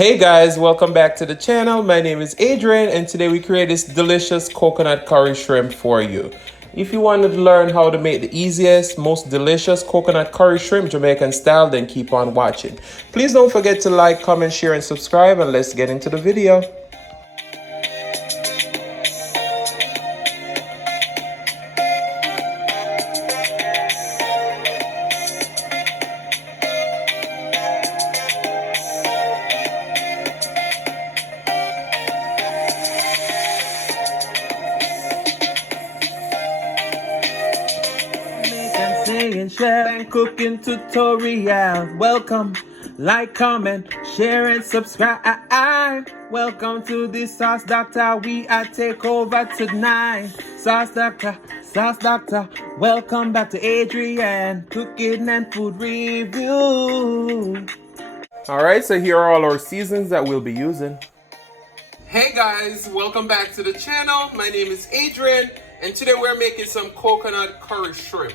Hey guys, welcome back to the channel. My name is Adrian and today we create this delicious coconut curry shrimp for you. If you wanted to learn how to make the easiest, most delicious coconut curry shrimp Jamaican style, then keep on watching. Please don't forget to like, comment, share, and subscribe, and let's get into the video. Chef and cooking tutorial. Welcome, like, comment, share, and subscribe. Welcome to the Sauce Doctor. We are take over tonight. Sauce Doctor, Sauce Doctor. Welcome back to Adrian, cooking and food review. Alright, so here are all our seasons that we'll be using. Hey guys, welcome back to the channel. My name is Adrian, and today we're making some coconut curry shrimp.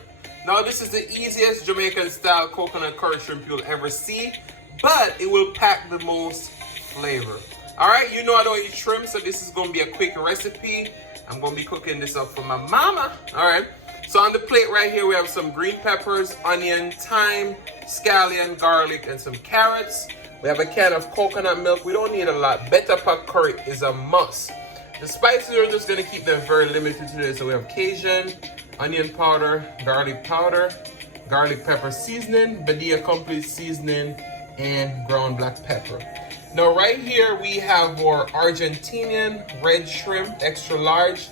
Now this is the easiest Jamaican style coconut curry shrimp you'll ever see, but it will pack the most flavor. Alright, you know I don't eat shrimp, so this is going to be a quick recipe. I'm going to be cooking this up for my mama. Alright, so on the plate right here we have some green peppers, onion, thyme, scallion, garlic, and some carrots. We have a can of coconut milk. We don't need a lot. Better pot curry is a must. The spices are just going to keep them very limited today. So we have Cajun, onion powder, garlic pepper seasoning, Badia complete seasoning, and ground black pepper. Now right here we have our Argentinian red shrimp, extra large.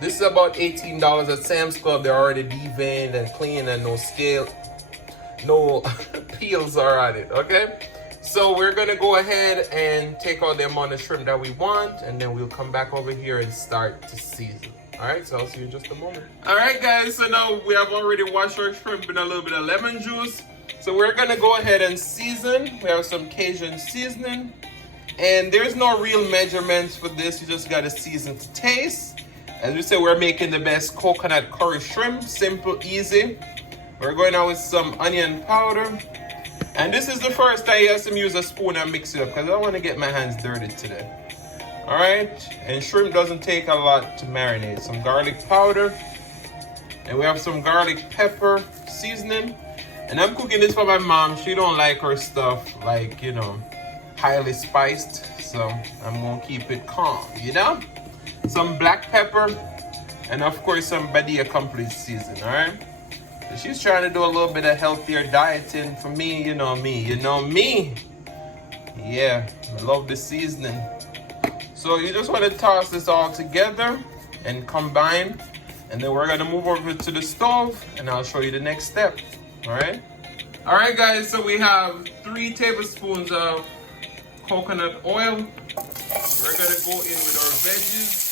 This is about $18 at Sam's Club. They're already deveined and clean and no scale, no peels are on it, okay? So we're gonna go ahead and take out the amount of shrimp that we want, and then we'll come back over here and start to season. Alright, so I'll see you in just a moment. Alright guys, so now we have already washed our shrimp in a little bit of lemon juice. So we're gonna go ahead and season. We have some Cajun seasoning. And there's no real measurements for this, you just gotta season to taste. As we say, we're making the best coconut curry shrimp, simple, easy. We're going out with some onion powder. And this is the first time you have to use a spoon and mix it up because I don't want to get my hands dirty today. Alright, and shrimp doesn't take a lot to marinate. Some garlic powder. And we have some garlic pepper seasoning. And I'm cooking this for my mom. She don't like her stuff like, you know, highly spiced. So I'm going to keep it calm, you know? Some black pepper. And of course some Badia complete season, alright? She's trying to do a little bit of healthier dieting. For me, you know me. Yeah, I love the seasoning. So you just want to toss this all together and combine. And then we're going to move over to the stove and I'll show you the next step. Alright? Alright guys, so we have 3 tablespoons of coconut oil. We're going to go in with our veggies.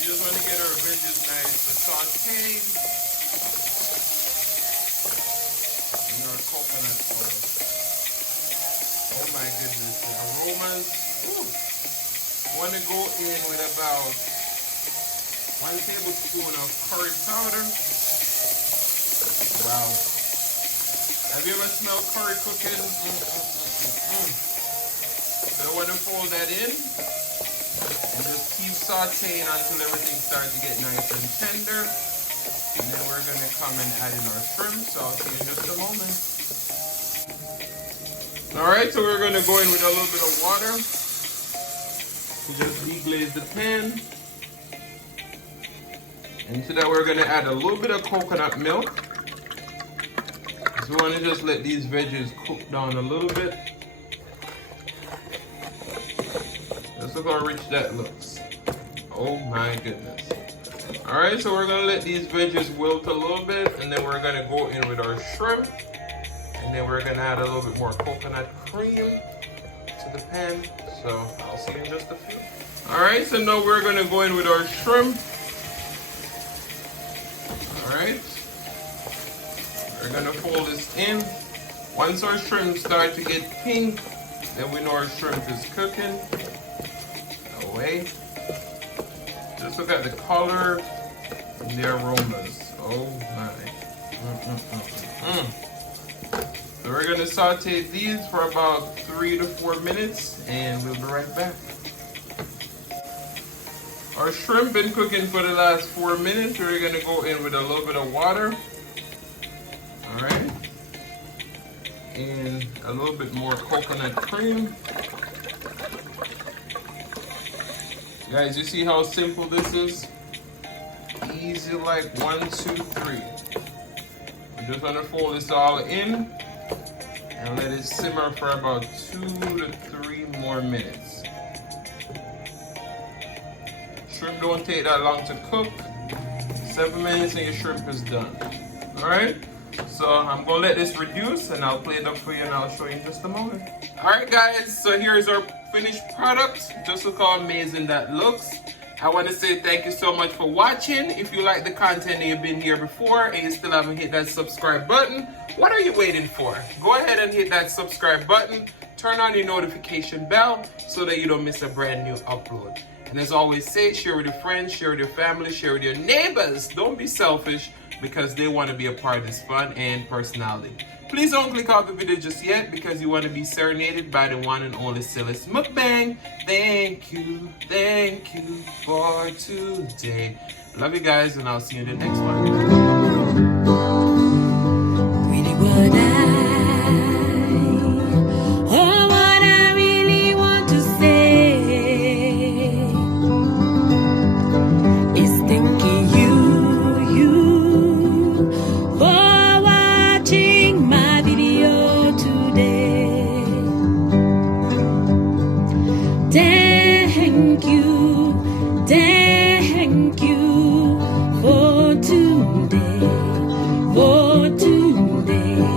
We just want to get our veggies nice and sauteed in our coconut oil. Oh my goodness, the aromas. Woo. I want to go in with about 1 tablespoon of curry powder. Wow. Have you ever smelled curry cooking? So I want to fold that in. And just keep sauteing until everything starts to get nice and tender. And then we're going to come and add in our shrimp. So I'll see you in just a moment. Alright, so we're going to go in with a little bit of water to just deglaze the pan. And to that we're going to add a little bit of coconut milk. So we want to just let these veggies cook down a little bit. Look how rich that looks. Oh my goodness. Alright, so we're going to let these veggies wilt a little bit, and then we're going to go in with our shrimp. And then we're going to add a little bit more coconut cream to the pan. So I'll see you in just a few. Alright, so now we're going to go in with our shrimp. Alright. We're going to fold this in. Once our shrimp start to get pink, then we know our shrimp is cooking. Away. Just look at the color and the aromas. Oh my. So we're gonna saute these for about 3 to 4 minutes and we'll be right back. Our shrimp been cooking for the last 4 minutes. We're gonna go in with a little bit of water. All right. And a little bit more coconut cream. Guys, you see how simple this is? Easy like 1, 2, 3. We just want to fold this all in and let it simmer for about 2 to 3 more minutes. Shrimp don't take that long to cook. 7 minutes and your shrimp is done. Alright? So I'm going to let this reduce and I'll play it up for you and I'll show you in just a moment. Alright guys, so here's our finished product. Just look how amazing that looks. I want to say thank you so much for watching. If you like the content and you've been here before and you still haven't hit that subscribe button, what are you waiting for? Go ahead and hit that subscribe button. Turn on your notification bell so that you don't miss a brand new upload. And as always say, share with your friends, share with your family, share with your neighbors. Don't be selfish because they want to be a part of this fun and personality. Please don't click off the video just yet because you want to be serenaded by the one and only Silas Mukbang. Thank you for today. Love you guys and I'll see you in the next one. Really what I really want to say is thanking you for watching my video today. Thank you for today, for today.